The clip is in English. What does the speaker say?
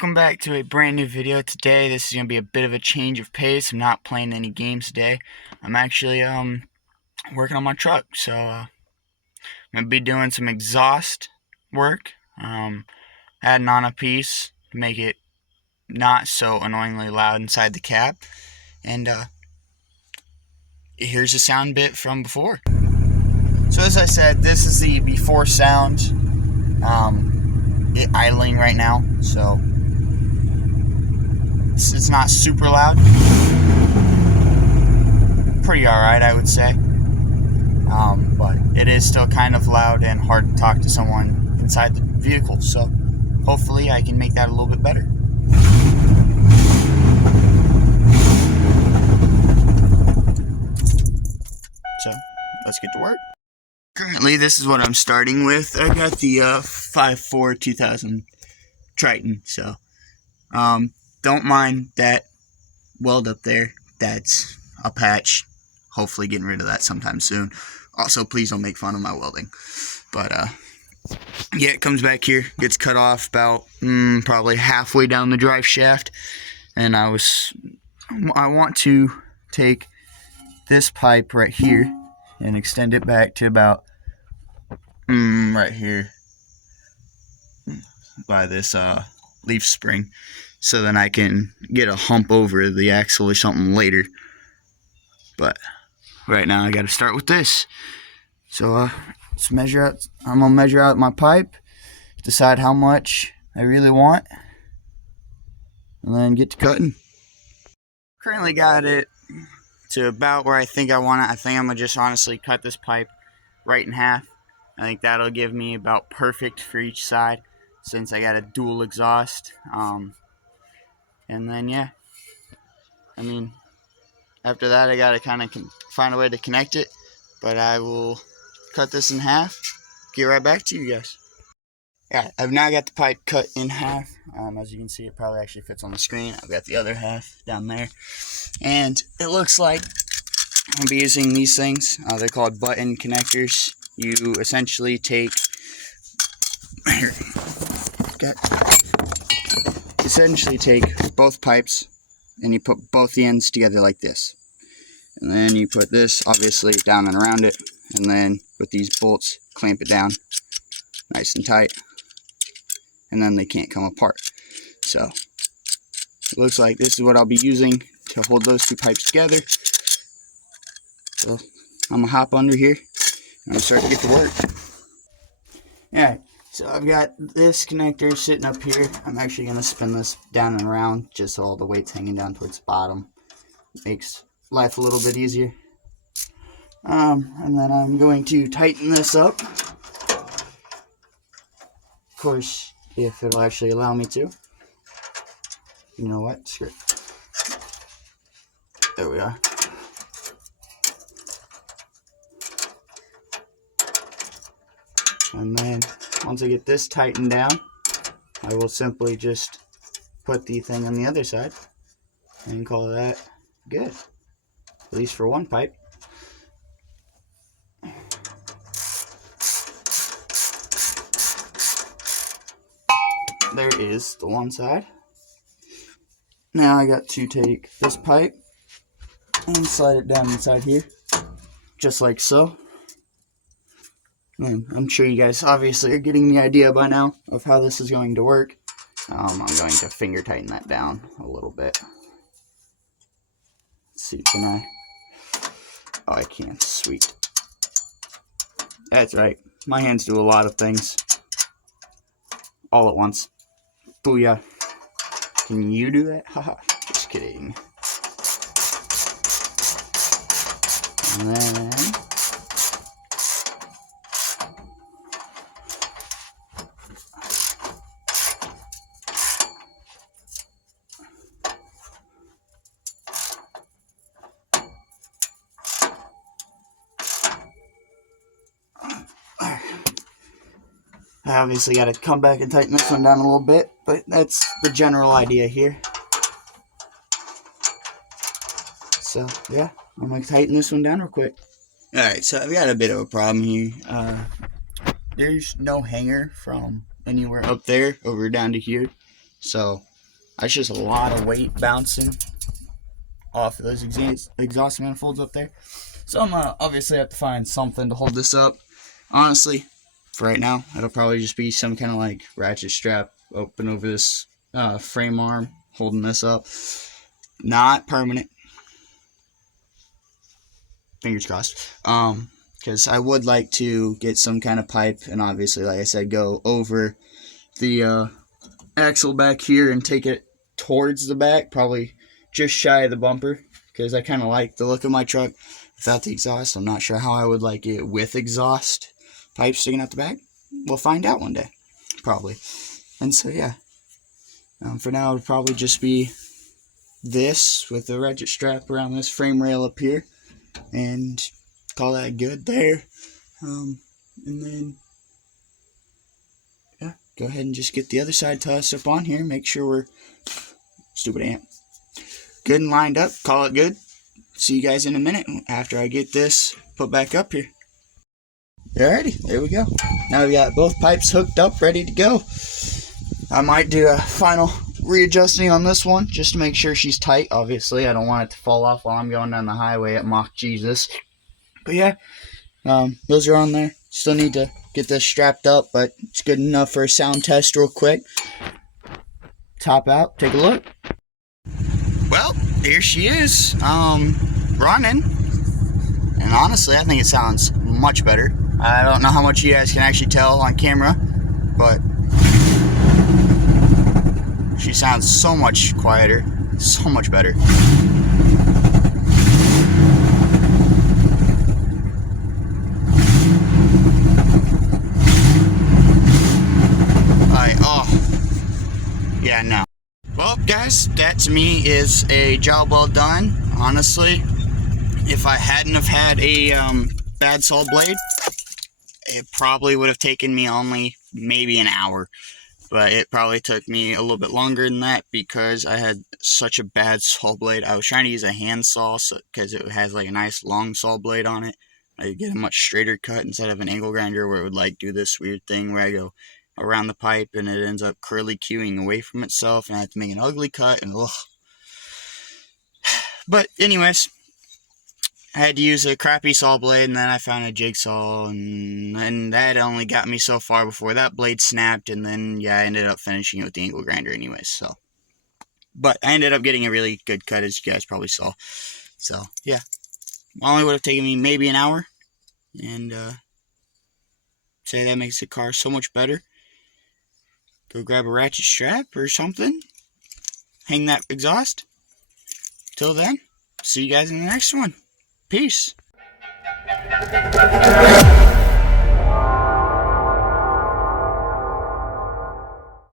Welcome back to a brand new video. Today this is going to be a bit of a change of pace. I'm not playing any games today. I'm actually working on my truck. So I'm going to be doing some exhaust work. Adding on a piece to make it not so annoyingly loud inside the cab. And here's a sound bit from before. So as I said, this is the before sound. Idling right now, so it's not super loud. Pretty alright, I would say. But it is still kind of loud and hard to talk to someone inside the vehicle, so hopefully I can make that a little bit better. So let's get to work. Currently, this is what I'm starting with. I got the 5.4 2000 Triton, so don't mind that weld up there. That's a patch. Hopefully getting rid of that sometime soon. Also, please don't make fun of my welding. But yeah, it comes back here, gets cut off about probably halfway down the drive shaft, and I want to take this pipe right here and extend it back to about right here by this leaf spring, so then I can get a hump over the axle or something later. But right now I got to start with this. So let's measure out. I'm gonna measure out my pipe, decide how much I really want, and then get to cutting. Currently got it to about where I think I want it. I think I'm gonna just honestly cut this pipe right in half. I think that'll give me about perfect for each side, since I got a dual exhaust. And then yeah, I mean, after that I gotta kind of find a way to connect it, but I will cut this in half, get right back to you guys. Yeah, I've now got the pipe cut in half. As you can see, it probably actually fits on the screen. I've got the other half down there, and it looks like I'll be using these things. They're called button connectors. You essentially take both pipes and you put both the ends together like this, and then you put this obviously down and around it, and then with these bolts clamp it down nice and tight, and then they can't come apart. So it looks like this is what I'll be using to hold those two pipes together. So I'm gonna hop under here and I'm start to get to work. Alright, so I've got this connector sitting up here. I'm actually gonna spin this down and around just so all the weight's hanging down towards the bottom. Makes life a little bit easier. And then I'm going to tighten this up. Of course, if it'll actually allow me to. You know what? Screw it. There we are. And then once I get this tightened down, I will simply just put the thing on the other side and call that good, at least for one pipe. There is the one side. Now I got to take this pipe and slide it down inside here, just like so. And I'm sure you guys obviously are getting the idea by now of how this is going to work. I'm going to finger tighten that down a little bit. Let's see, can I? Oh, I can't. Sweet. That's right. My hands do a lot of things all at once. Booyah. Can you do that? Haha. Just kidding. And then I obviously got to come back and tighten this one down a little bit, but that's the general idea here. So yeah, I'm going to tighten this one down real quick. Alright, so I've got a bit of a problem here. There's no hanger from anywhere up there over down to here. So That's just a lot of weight bouncing off of those exhaust manifolds up there. So I'm gonna obviously have to find something to hold this up. Honestly, for right now, it'll probably just be some kind of like ratchet strap open over this frame arm holding this up. Not permanent. Fingers crossed. Because I would like to get some kind of pipe and obviously, like I said, go over the axle back here and take it towards the back, probably just shy of the bumper, because I kind of like the look of my truck without the exhaust. I'm not sure how I would like it with exhaust pipe sticking out the back. We'll find out one day, probably. And so yeah, for now it would probably just be this with the ratchet strap around this frame rail up here, and call that good there. And then yeah, go ahead and just get the other side tossed up on here. Make sure we're stupid ant good and lined up. Call it good. See you guys in a minute after I get this put back up here. Alrighty, there we go. Now we got both pipes hooked up, ready to go. I might do a final readjusting on this one just to make sure she's tight. Obviously, I don't want it to fall off while I'm going down the highway at Mach Jesus. But yeah, those are on there. Still need to get this strapped up, but it's good enough for a sound test real quick. Top out, take a look. Well, here she is, running. And honestly, I think it sounds much better. I don't know how much you guys can actually tell on camera, but she sounds so much quieter, so much better. Yeah, no. Well, guys, that to me is a job well done. Honestly, if I hadn't have had a bad saw blade, it probably would have taken me only maybe an hour. But it probably took me a little bit longer than that because I had such a bad saw blade. I was trying to use a hand saw because it has like a nice long saw blade on it. I could get a much straighter cut instead of an angle grinder where it would like do this weird thing where I go around the pipe and it ends up curly cueing away from itself and I have to make an ugly cut and ugh. But anyways, I had to use a crappy saw blade and then I found a jigsaw and that only got me so far before that blade snapped, and then yeah, I ended up finishing it with the angle grinder anyways. So, but I ended up getting a really good cut, as you guys probably saw. So yeah, only would have taken me maybe an hour, and say that makes the car so much better. Go grab a ratchet strap or something, hang that exhaust. Till then, see you guys in the next one. Peace.